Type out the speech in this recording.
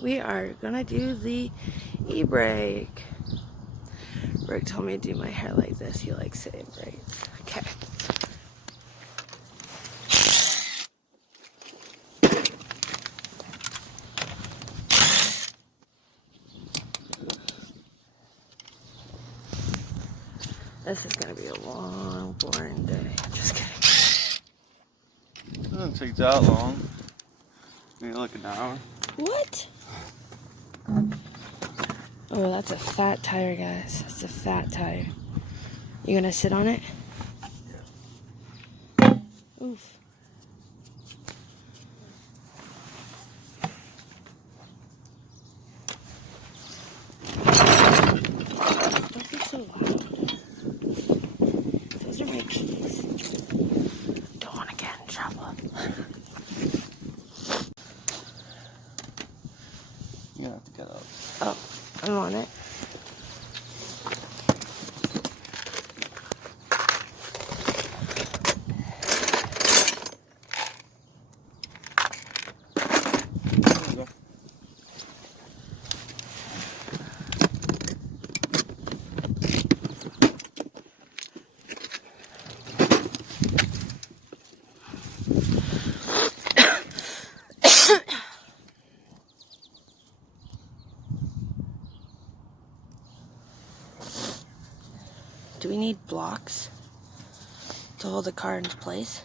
we are gonna do the e-brake. Rick told me to do my hair like this. He likes it in braids. Okay. This is gonna be a long, boring day. Just kidding. It doesn't take that long. Maybe like an hour. What? Oh, that's a fat tire, guys. That's a fat tire. You gonna sit on it? Yeah. Oof. Don't be so loud. Those are my keys. Don't want to get in trouble. You're gonna have to get up. Oh, I'm on it. There you go. Do we need blocks to hold the car into place?